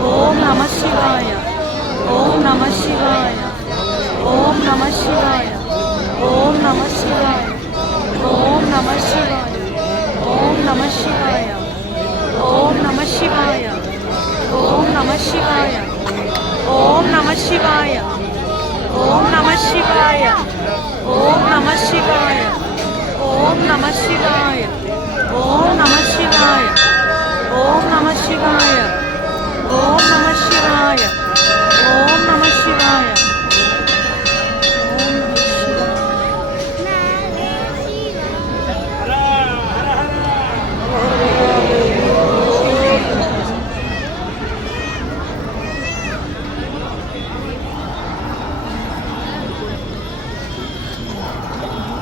ఓం నమ శివాయ. ఓం నమ శివాయ. ఓం నమ శివాయ. ఓం నమ శివాయ. ఓం నమ శివాయ. ఓం నమ శివాయ. ఓం నమ శివాయ. ఓం నమ శివాయ. ఓం నమ శివాయ. ఓం నమ శివాయ. ఓం నమ శివాయ. ఓం నమ శివాయ. ఓం నమ శివాయ. ఓం నమ శివాయ.